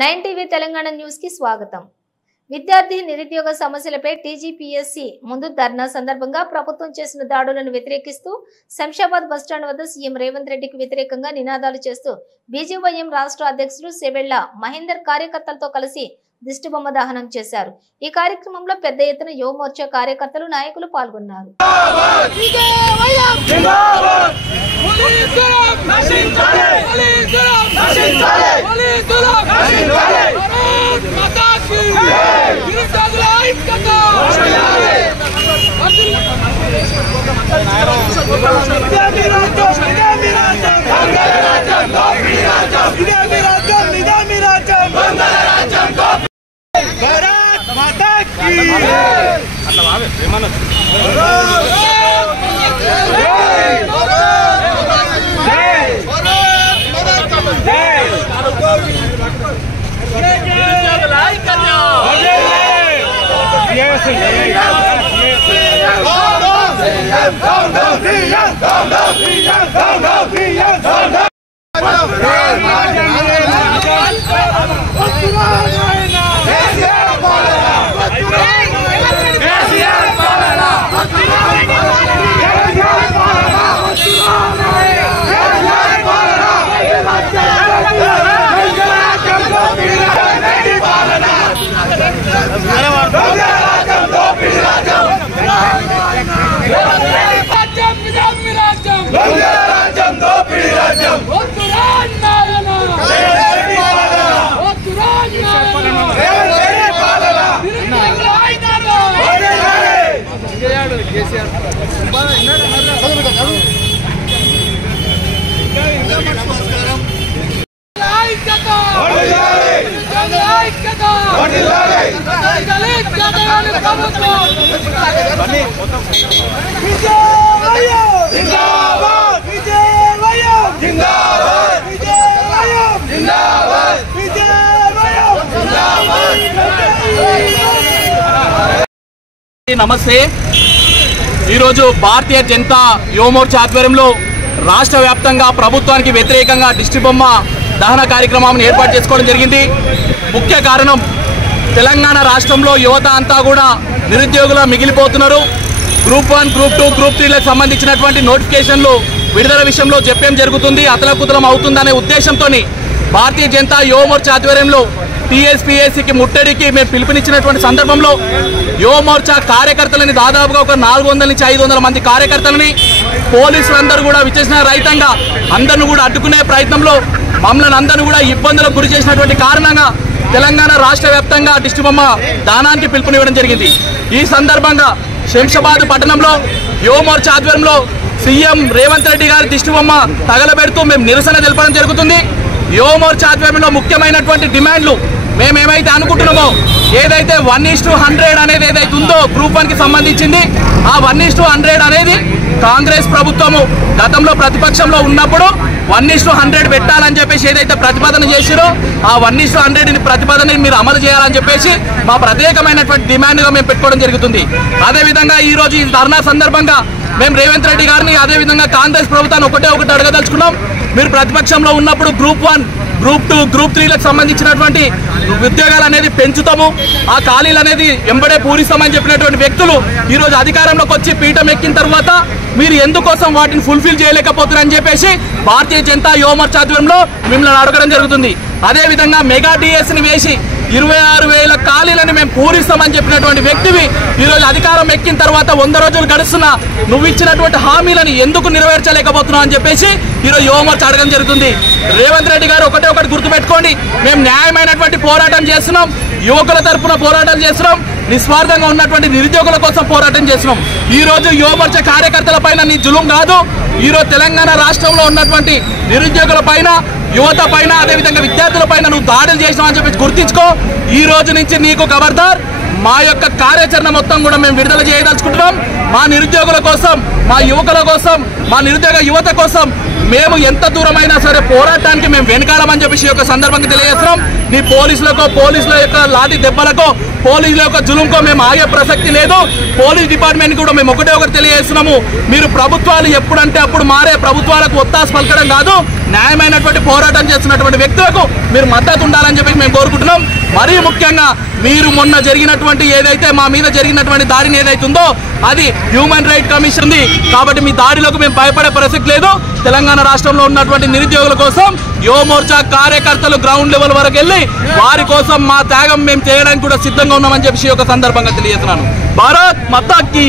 9 TV Telangana news కి స్వాగతం। విద్యార్థి నిరుద్యోగ సమస్యలపై టీజీపీఎస్సీ ముందు ధర్నా సందర్భంగా ప్రభుత్వం చేసిన దాడులను వ్యతిరేకిస్తూ శంషాబాద్ బస్టాండ్ వద్ద సీఎం రేవంత్ రెడ్డికి వ్యతిరేకంగా నినాదాలు చేస్తూ బీజేవైఎం రాష్ట్ర అధ్యక్షుడు సెబెళ్ల మహేందర్ కార్యకర్తలతో కలిసి దిష్టిబొమ్మ దహనం చేశారు। ఈ కార్యక్రమంలో పెద్ద ఎత్తున యువ మోర్చా కార్యకర్తలు నాయకులు పాల్గొన్నారు। भारत माता की నమస్తే। ఈరోజు భారతీయ జనతా యువ మోర్చా ఆధ్వర్యంలో రాష్ట్ర వ్యాప్తంగా ప్రభుత్వానికి వ్యతిరేకంగా దిష్టిబొమ్మ దహన కార్యక్రమాన్ని ఏర్పాటు చేసుకోవడం జరిగింది। ముఖ్య కారణం తెలంగాణ రాష్ట్రంలో యువత అంతా కూడా నిరుద్యోగులు మిగిలిపోతున్నారు। గ్రూప్ 1, గ్రూప్ 2, గ్రూప్ 3లకు సంబంధించినటువంటి నోటిఫికేషన్లు విడుదల విషయంలో జప్యం జరుగుతుంది, అతలకుతలం అవుతుందనే ఉద్దేశంతో భారతీయ జనతా యువ మోర్చా ఆధ్వర్యంలో టీఎస్పీఎస్సీకి ముట్టడికి మేము పిలుపునిచ్చినటువంటి సందర్భంలో యువ మోర్చా కార్యకర్తలని దాదాపుగా ఒక 400 నుంచి 500 మంది కార్యకర్తలని పోలీసులందరూ కూడా విచేసిన రైతంగా అందరిని కూడా అడ్డుకునే ప్రయత్నంలో మమ్మల్ని అందరినీ కూడా ఇబ్బందులకు గురి చేసినటువంటి కారణంగా తెలంగాణ రాష్ట్ర వ్యాప్తంగా దిష్టిబొమ్మ దానానికి పిలుపునివ్వడం జరిగింది। ఈ సందర్భంగా శంషాబాద్ పట్టణంలో యువ మోర్చా ఆధ్వర్యంలో సీఎం రేవంత్ రెడ్డి గారి దిష్టిబొమ్మ తగలబెడుతూ మేము నిరసన తెలపడం జరుగుతుంది। యువ మోర్చా ఆధ్వర్యంలో ముఖ్యమైనటువంటి డిమాండ్లు మేమేమైతే అనుకుంటున్నామో ఏదైతే 1:100 అనేది ఏదైతే ఉందో గ్రూప్ 1కి సంబంధించింది ఆ 1:100 అనేది కాంగ్రెస్ ప్రభుత్వము గతంలో ప్రతిపక్షంలో ఉన్నప్పుడు 1:100 పెట్టాలని చెప్పేసి ఏదైతే ప్రతిపాదన చేసిరో ఆ 1:100 ప్రతిపాదనని మీరు అమలు చేయాలని చెప్పేసి మా ప్రత్యేకమైనటువంటి డిమాండ్గా మేము పెట్టుకోవడం జరుగుతుంది। అదేవిధంగా ఈరోజు ఈ ధర్నా సందర్భంగా మేము రేవంత్ రెడ్డి గారిని అదేవిధంగా కాంగ్రెస్ ప్రభుత్వాన్ని ఒకటే అడగదలుచుకున్నాం। మీరు ప్రతిపక్షంలో ఉన్నప్పుడు గ్రూప్ 1, గ్రూప్ 2, గ్రూప్ 3లకు సంబంధించినటువంటి ఉద్యోగాలు అనేది పెంచుతాము, ఆ ఖాళీలు అనేది ఎంబడే పూరిస్తామని చెప్పినటువంటి వ్యక్తులు ఈరోజు అధికారంలోకి వచ్చి పీఠం ఎక్కిన తర్వాత మీరు ఎందుకోసం వాటిని ఫుల్ఫిల్ చేయలేకపోతున్నారని చెప్పేసి భారతీయ జనతా యువ మోర్చా ఆధ్వర్యంలో మిమ్మల్ని అడగడం జరుగుతుంది। అదేవిధంగా మెగా డిఎస్ని వేసి 26,000 ఖాళీలను మేము పూరిస్తామని చెప్పినటువంటి వ్యక్తివి ఈరోజు అధికారం ఎక్కిన తర్వాత 100 రోజులు గడుస్తున్నా నువ్వు ఇచ్చినటువంటి హామీలను ఎందుకు నెరవేర్చలేకపోతున్నావు అని చెప్పేసి ఈరోజు యువ మోర్చా అడగడం జరుగుతుంది। రేవంత్ రెడ్డి గారు ఒకటి గుర్తుపెట్టుకోండి, మేము న్యాయమైనటువంటి పోరాటం చేస్తున్నాం, యువకుల తరఫున పోరాటం చేస్తున్నాం, నిస్వార్థంగా ఉన్నటువంటి నిరుద్యోగుల కోసం పోరాటం చేస్తున్నాం। ఈ రోజు యువ మోర్చా కార్యకర్తల పైన నీ జులుం కాదు, ఈరోజు తెలంగాణ రాష్ట్రంలో ఉన్నటువంటి నిరుద్యోగుల పైన యువత పైన అదేవిధంగా విద్యార్థుల పైన నువ్వు దాడులు చేసినావు అని చెప్పి గుర్తించుకో। ఈ రోజు నుంచి నీకు ఖబర్దార్, మా యొక్క కార్యాచరణ మొత్తం కూడా మేము విడుదల చేయదలుచుకుంటున్నాం। మా నిరుద్యోగుల కోసం, మా యువకుల కోసం, మా నిరుద్యోగ యువత కోసం మేము ఎంత దూరమైనా సరే పోరాటానికి మేము వెనకాడమని చెప్పేసి ఒక సందర్భంగా తెలియజేస్తున్నాం। నీ పోలీసుల యొక్క లాఠీ దెబ్బలకు పోలీసుల యొక్క జులుంకో మేము ఆగే ప్రసక్తి లేదు. పోలీస్ డిపార్ట్మెంట్ కూడా మేము ఒకటే తెలియజేస్తున్నాము, మీరు ప్రభుత్వాలు ఎప్పుడంటే అప్పుడు మారే ప్రభుత్వాలకు ఒత్తాసు పలకడం కాదు, న్యాయమైనటువంటి పోరాటం చేస్తున్నటువంటి వ్యక్తులకు మీరు మద్దతు ఉండాలని చెప్పి మేము కోరుకుంటున్నాం. మరీ ముఖ్యంగా మీరు మొన్న జరిగినటువంటి ఏదైతే మా మీద జరిగినటువంటి దాడిని ఏదైతే ఉందో అది హ్యూమన్ రైట్ కమిషన్ ఉంది కాబట్టి మీ దాడిలోకి మేము భయపడే ప్రసక్తి లేదు. తెలంగాణ రాష్ట్రంలో ఉన్నటువంటి నిరుద్యోగుల కోసం యువ మోర్చా కార్యకర్తలు గ్రౌండ్ లెవెల్ వరకు వెళ్ళి వారి కోసం మా త్యాగం మేము చేయడానికి కూడా సిద్ధంగా ఉన్నామని చెప్పి ఒక సందర్భంగా తెలియజేస్తున్నాను. భారత్ మాతా కీ